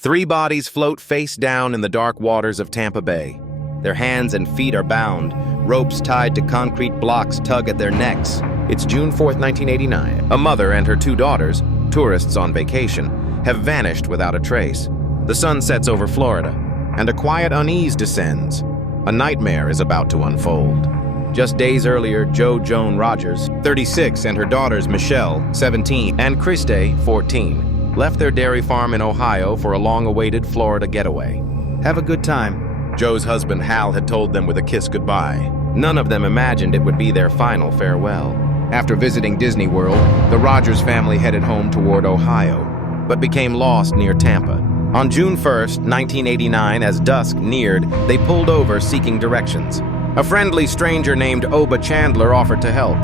Three bodies float face down in the dark waters of Tampa Bay. Their hands and feet are bound. Ropes tied to concrete blocks tug at their necks. It's June 4th, 1989. A mother and her two daughters, tourists on vacation, have vanished without a trace. The sun sets over Florida, and a quiet unease descends. A nightmare is about to unfold. Just days earlier, Joan Rogers, 36, and her daughters Michelle, 17, and Christy, 14, left their dairy farm in Ohio for a long-awaited Florida getaway. Have a good time, Joe's husband Hal had told them with a kiss goodbye. None of them imagined it would be their final farewell. After visiting Disney World, the Rogers family headed home toward Ohio, but became lost near Tampa. On June 1st, 1989, as dusk neared, they pulled over seeking directions. A friendly stranger named Oba Chandler offered to help.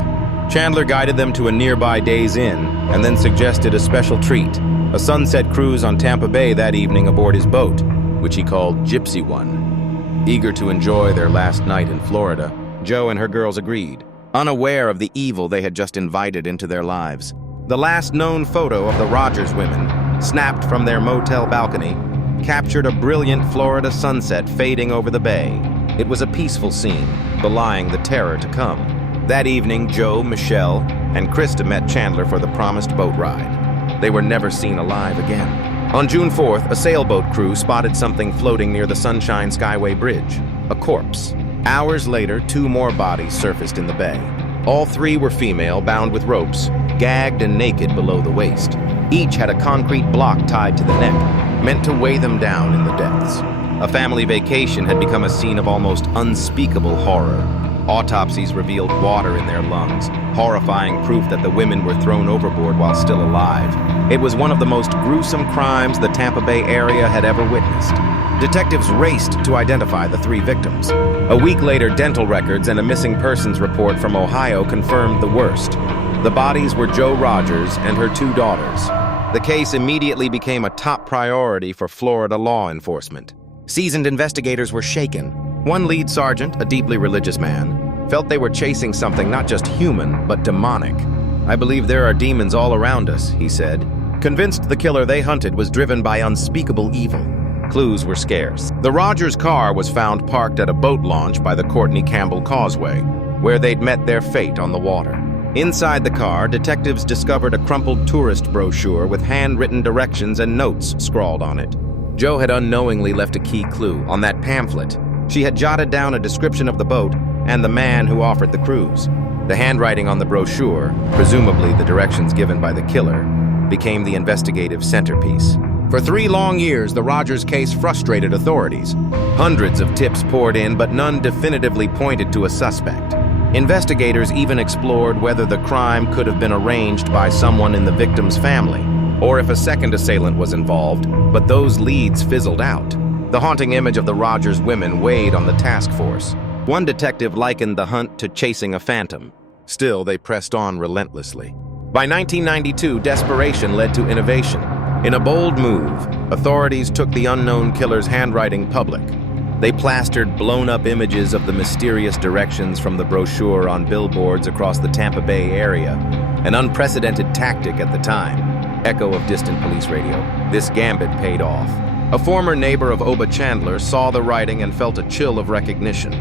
Chandler guided them to a nearby Days Inn and then suggested a special treat, a sunset cruise on Tampa Bay that evening aboard his boat, which he called Gypsy One. Eager to enjoy their last night in Florida, Joe and her girls agreed, unaware of the evil they had just invited into their lives. The last known photo of the Rogers women, snapped from their motel balcony, captured a brilliant Florida sunset fading over the bay. It was a peaceful scene, belying the terror to come. That evening, Joe, Michelle, and Krista met Chandler for the promised boat ride. They were never seen alive again. On June 4th, a sailboat crew spotted something floating near the Sunshine Skyway Bridge, a corpse. Hours later, two more bodies surfaced in the bay. All three were female, bound with ropes, gagged and naked below the waist. Each had a concrete block tied to the neck, meant to weigh them down in the depths. A family vacation had become a scene of almost unspeakable horror. Autopsies revealed water in their lungs, horrifying proof that the women were thrown overboard while still alive. It was one of the most gruesome crimes the Tampa Bay area had ever witnessed. Detectives raced to identify the three victims. A week later, dental records and a missing persons report from Ohio confirmed the worst. The bodies were Joe Rogers and her two daughters. The case immediately became a top priority for Florida law enforcement. Seasoned investigators were shaken. One lead sergeant, a deeply religious man, felt they were chasing something not just human, but demonic. "I believe there are demons all around us," he said, convinced the killer they hunted was driven by unspeakable evil. Clues were scarce. The Rogers car was found parked at a boat launch by the Courtney Campbell Causeway, where they'd met their fate on the water. Inside the car, detectives discovered a crumpled tourist brochure with handwritten directions and notes scrawled on it. Joe had unknowingly left a key clue on that pamphlet. She had jotted down a description of the boat and the man who offered the cruise. The handwriting on the brochure, presumably the directions given by the killer, became the investigative centerpiece. For 3 long years, the Rogers case frustrated authorities. Hundreds of tips poured in, but none definitively pointed to a suspect. Investigators even explored whether the crime could have been arranged by someone in the victim's family, or if a second assailant was involved, but those leads fizzled out. The haunting image of the Rogers women weighed on the task force. One detective likened the hunt to chasing a phantom. Still, they pressed on relentlessly. By 1992, desperation led to innovation. In a bold move, authorities took the unknown killer's handwriting public. They plastered blown-up images of the mysterious directions from the brochure on billboards across the Tampa Bay area, an unprecedented tactic at the time. Echo of distant police radio. This gambit paid off. A former neighbor of Oba Chandler saw the writing and felt a chill of recognition.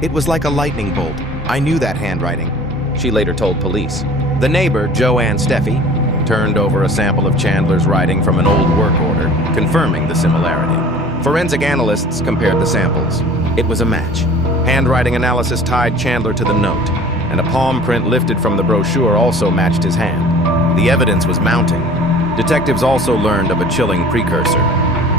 "It was like a lightning bolt. I knew that handwriting," she later told police. The neighbor, Joanne Steffi, turned over a sample of Chandler's writing from an old work order, confirming the similarity. Forensic analysts compared the samples. It was a match. Handwriting analysis tied Chandler to the note, and a palm print lifted from the brochure also matched his hand. The evidence was mounting. Detectives also learned of a chilling precursor.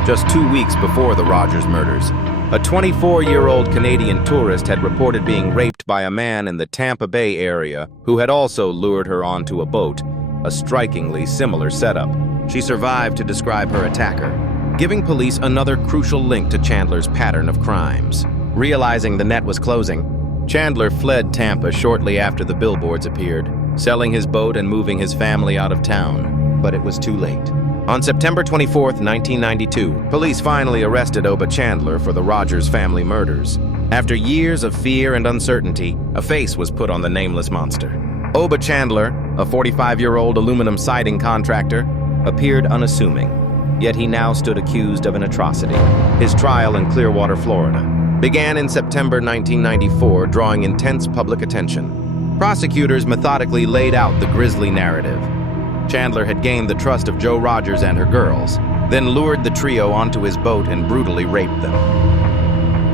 Just 2 weeks before the Rogers murders, a 24-year-old Canadian tourist had reported being raped by a man in the Tampa Bay area who had also lured her onto a boat, a strikingly similar setup. She survived to describe her attacker, giving police another crucial link to Chandler's pattern of crimes. Realizing the net was closing, Chandler fled Tampa shortly after the billboards appeared, selling his boat and moving his family out of town. But it was too late. On September 24, 1992, police finally arrested Oba Chandler for the Rogers family murders. After years of fear and uncertainty, a face was put on the nameless monster. Oba Chandler, a 45-year-old aluminum siding contractor, appeared unassuming. Yet he now stood accused of an atrocity. His trial in Clearwater, Florida, began in September 1994, drawing intense public attention. Prosecutors methodically laid out the grisly narrative. Chandler had gained the trust of Joe Rogers and her girls, then lured the trio onto his boat and brutally raped them.